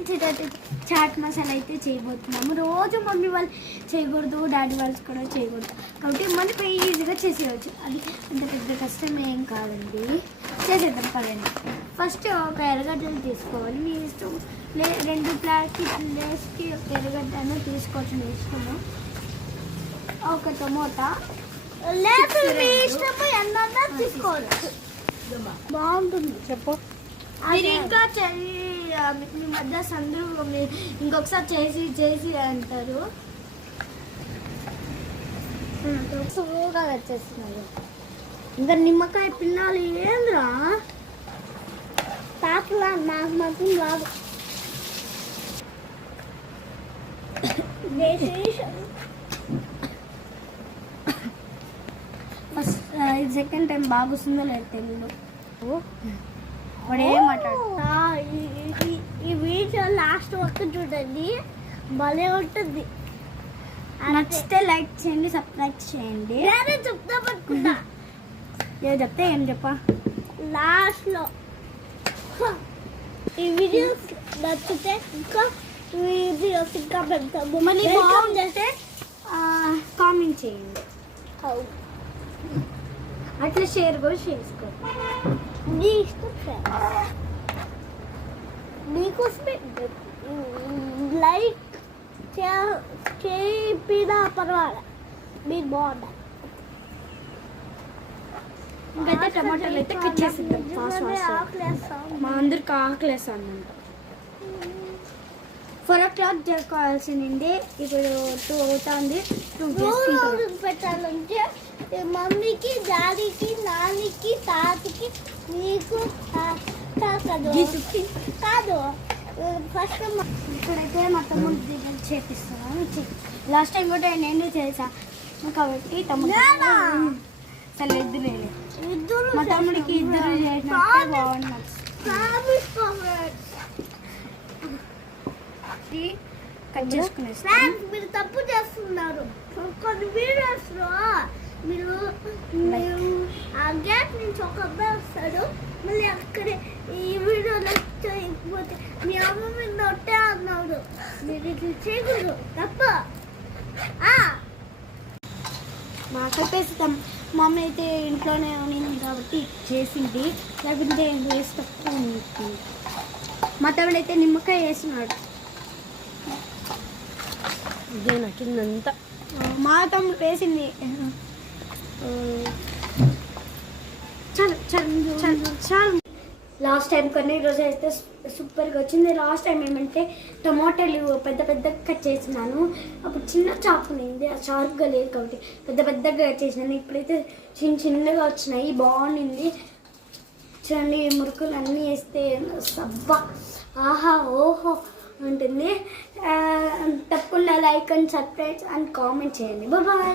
నుంచి చాట్ మసాలా అయితే చేయబోతున్నాము. రోజు మమ్మీ వాళ్ళు చేయకూడదు, డాడీ వాళ్ళు కూడా చేయకూడదు కాబట్టి మనకి ఈజీగా చేసేయచ్చు. అది అంత పెద్ద కష్టం ఏం కాదండి, చేసేద్దాం కదండి. ఫస్ట్ ఒక ఎర్రగడ్డలు తీసుకోవాలి, మీ ఇష్టం. 2 ప్లేస్కి ఒక ఎర్రగడ్డను తీసుకోవచ్చు, మీ ఇష్టము. ఒక టమోటా లేదు, మీ ఇష్టము ఎంత తీసుకోవచ్చు, బాగుంటుంది. చెప్పు. మీరు ఇంకా మీ మధ్య అందరూ ఇంకొకసారి చేసి అంటారు. సులువుగా వచ్చేస్తున్నారు. ఇంకా నిమ్మకాయ పిన్నాలి ఏంద్రా తాతలా, నాకు మాత్రం రాదు. ఫస్ట్ సెకండ్ టైం బాగా వస్తుందో లేదు తెలుగులో. ఈ వీడియో లాస్ట్ వరకు చూడండి, భలే ఉంటుంది. నచ్చితే లైక్ చేయండి, సబ్స్క్రైబ్ చేయండి. నేనే చెప్తా పట్టుకుంటా. ఏం చెప్తే ఏం చెప్పా లాస్ట్లో. ఈ వీడియోస్ నచ్చితే ఇంకా వీడియోస్ ఇంకా పెడతాము. మళ్ళీ బాగుంటే కామెంట్ చేయండి, అట్లా షేర్ కూడా చేసుకోండి. నీ ఇష్టం, నీకోసమే లైక్ చేపినా పర్వాలే, మీకు బాగుండాలి. ఇంకైతే టమాటాలు అయితే కట్ చేసిద్దాం ఫాస్ట్ ఫాస్ట్. మా అందరికి ఆకలేస్తాను. 4 o'clock చేసుకోవాల్సింది, ఇప్పుడు 2 అవుతుంది. 2 పెట్టాలంటే మమ్మీకి, డాడీకి, నాన్నకి, తాతకి, నీకు కాదు. ఫస్ట్ ఇక్కడైతే మా తమ్ముడు దగ్గర చేపిస్తున్నాను. లాస్ట్ టైం కూడా నేను చేశాను కాబట్టి తమ్ముడు అసలు ఇద్దరు మా తమ్ముడికి ఇద్దరు చేసినట్టే బాగున్నారు. కట్ చేసుకునేస్తాను. మీరు తప్పు చేస్తున్నారు. కొన్ని వీడియోస్లో మీరు ఆ గ్యాప్ నుంచి ఒక అబ్బాయి వస్తాడు, మళ్ళీ అక్కడే ఈ వీడియోలో చేయకపోతే మీ అమ్మ మీద నొట్టే అన్నాడు. మీరు ఇట్లా చేయకూడదు, తప్ప. మా కలిపేస్తాం. మా అమ్మ అయితే ఇంట్లోనే ఉంది కాబట్టి చేసింది, లేకుంటే వేస్ట్ తక్కువ ఉంది. మా తమ్ముడైతే నిమ్మకాయ వేసినాడు. ఇదే నచ్చిందంతా మా తమ్ముడు వేసింది. చాలు లాస్ట్ టైం కన్నా ఈరోజు అయితే సూపర్గా వచ్చింది. లాస్ట్ టైం ఏమంటే టమాటాలు పెద్ద పెద్దగా కట్ చేసినాను, అప్పుడు చిన్న చాకు ఉంది, ఆ షార్ప్గా లేదు కాబట్టి పెద్దగా కట్ చేసినాను. ఇప్పుడైతే చిన్నగా వచ్చినాయి, బాగుండింది. చూడండి, మురుకులు అన్నీ వేస్తే సబ్బా ఆహా ఓహో ఉంటుంది. తప్పకుండా like and subscribe and comment చేయండి. బాయ్.